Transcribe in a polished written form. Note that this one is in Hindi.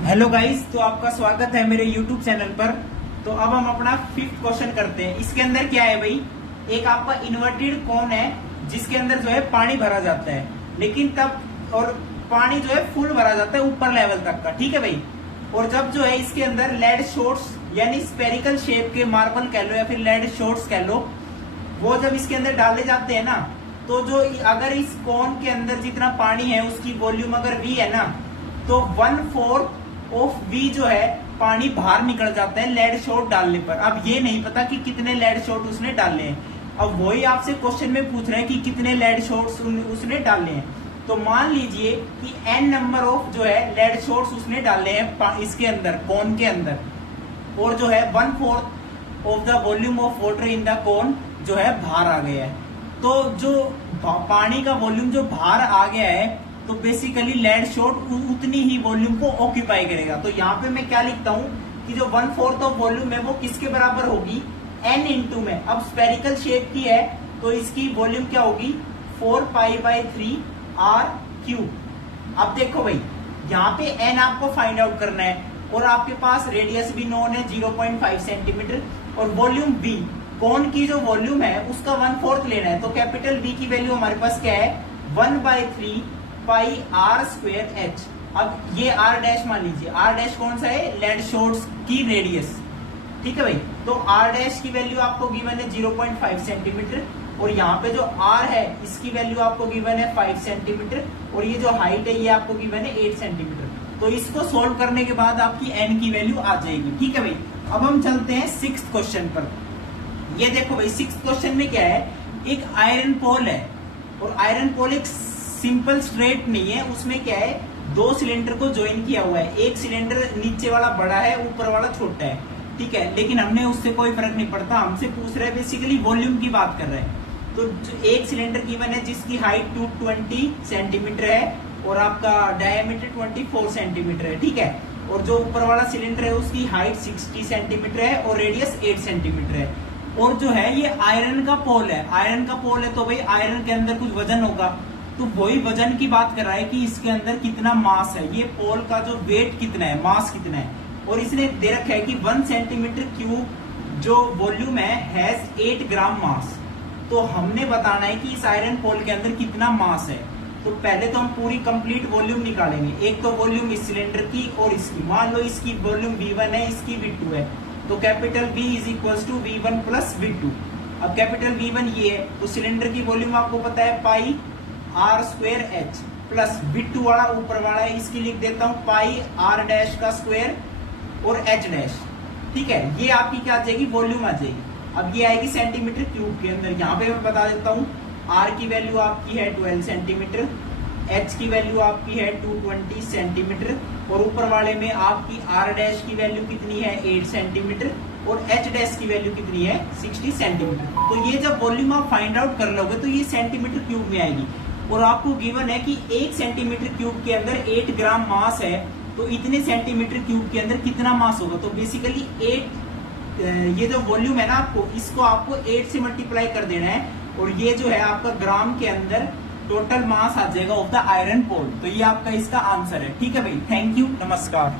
हेलो गाइस, तो आपका स्वागत है मेरे यूट्यूब चैनल पर। तो अब हम अपना 5th क्वेश्चन करते हैं। इसके अंदर क्या है भाई, एक आपका इन्वर्टेड कोन है जिसके अंदर जो है पानी भरा जाता है, लेकिन तब और पानी जो है फुल भरा जाता है ऊपर लेवल तक का, ठीक है भाई। और जब जो है इसके अंदर लेड शॉट्स यानी स्पेरिकल शेप के मार्बल कह लो या फिर लेड शॉट्स कह लो, वो जब इसके अंदर डाले जाते हैं ना, तो जो अगर इस कोन के अंदर जितना पानी है उसकी वॉल्यूम अगर V है ना, तो 1/4 ऑफ V जो है पानी बाहर निकल जाता है लेड शॉट डालने पर। अब ये नहीं पता कि कितने लेड शॉट उसने डाले हैं। अब वही आपसे क्वेश्चन में पूछ रहे हैं कि कितने लेड शॉट्स उसने डाले हैं। तो मान लीजिए कि n नंबर ऑफ जो है लेड शॉट्स उसने डाले हैं इसके अंदर, कोन के अंदर, और जो है 1/4 of the volume of water in the cone जो है बाहर आ गया है। तो जो पानी का वॉल्यूम जो बाहर आ गया है, तो बेसिकली लेड शॉट उतनी ही वॉल्यूम को ऑक्यूपाई करेगा। तो यहाँ पे मैं क्या लिखता हूँ कि जो 1/4 ऑफ वॉल्यूम है वो किसके बराबर होगी, n इंटू में। अब स्पेरिकल शेप की है तो इसकी वॉल्यूम क्या होगी, 4π/3 r³। अब देखो भाई, यहाँ पे n आपको फाइंड आउट करना है और आपके पास रेडियस भी नोन है 0.5 सेंटीमीटर, और वॉल्यूम b, कोन की जो वॉल्यूम है उसका 1/4 लेना है। तो कैपिटल V की वैल्यू हमारे पास क्या है, 1/3 πr²h। अब ये r डैश मान लीजिए, r डैश कौन सा है, लेड शॉट्स की रेडियस, ठीक है भाई। तो r डैश की वैल्यू आपको गिवन है 0.5 सेंटीमीटर, और यहाँ पे जो r है इसकी वैल्यू आपको गिवन है 5 सेंटीमीटर, और ये जो हाइट है ये आपको गिवन है 8 सेंटीमीटर। तो इसको सोल्व करने के बाद आपकी n की वैल्यू आ जाएगी, ठीक है भाई। अब हम चलते हैं 6th क्वेश्चन पर। ये देखो भाई, 6th क्वेश्चन में क्या है, एक आयरन पोल है, और आयरन पोल एक सिंपल स्ट्रेट नहीं है, उसमें क्या है, 2 सिलेंडर को ज्वाइन किया हुआ है। एक सिलेंडर नीचे वाला बड़ा है, ऊपर वाला छोटा है, ठीक है, लेकिन हमने उससे कोई फर्क नहीं पड़ता। हमसे पूछ रहे हैं बेसिकली वॉल्यूम की बात कर रहे हैं। तो एक सिलेंडर गिवन है जिसकी हाइट 220 सेंटीमीटर है और आपका डायमीटर 24 सेंटीमीटर है, ठीक है। और जो ऊपर वाला सिलेंडर है उसकी हाइट 60 सेंटीमीटर है और रेडियस 8 सेंटीमीटर है। और जो है ये आयरन का पोल है, आयरन का पोल है तो भाई आयरन के अंदर कुछ वजन होगा। तो वही वजन की बात कर रहा है कि इसके अंदर कितना मास है, ये पोल का जो वेट कितना है, मास कितना है। और इसने दे रखा है कि 1 सेंटीमीटर क्यूब जो वॉल्यूम है हैज 8 ग्राम मास। तो हमने बताना है कि इस आयरन पोल के अंदर कितना मास है। तो पहले तो हम पूरी कंप्लीट वॉल्यूम निकालेंगे। एक तो वॉल्यूम इस सिलेंडर की और इसकी, मान लो इसकी वॉल्यूम V1 है, इसकी V2 है, तो capital V is equal to V1 plus V2। अब कैपिटल V1 ये है, तो सिलेंडर की वॉल्यूम आपको पता है πr²h प्लस V2 वाला ऊपर वाला है, इसकी लिख देता हूं πr डैश का स्क्वायर और h डैश, ठीक है। ये आपकी क्या आ जाएगी, वॉल्यूम आ जाएगी। अब ये आएगी सेंटीमीटर क्यूब के अंदर। यहाँ पे मैं बता देता हूँ, r की वैल्यू आपकी है 12 सेंटीमीटर, h की वैल्यू आपकी है 220 सेंटीमीटर, और ऊपर वाले में आपकी r डैश की वैल्यू कितनी है 8 सेंटीमीटर, और h डैश की वैल्यू कितनी है 60 सेंटीमीटर। तो ये जब वॉल्यूम आप फाइंड आउट कर लोगे तो ये सेंटीमीटर क्यूब में आएगी। और आपको गिवन है कि 1 सेंटीमीटर क्यूब के अंदर 8 ग्राम मास है, तो इतने सेंटीमीटर क्यूब के अंदर कितना मास होगा। तो बेसिकली 8, ये जो वॉल्यूम है ना, आपको इसको आपको 8 से मल्टीप्लाई कर देना है, और ये जो है आपका ग्राम के अंदर टोटल मास आ जाएगा ऑफ द आयरन पोल। तो ये आपका इसका आंसर है, ठीक है भाई। थैंक यू, नमस्कार।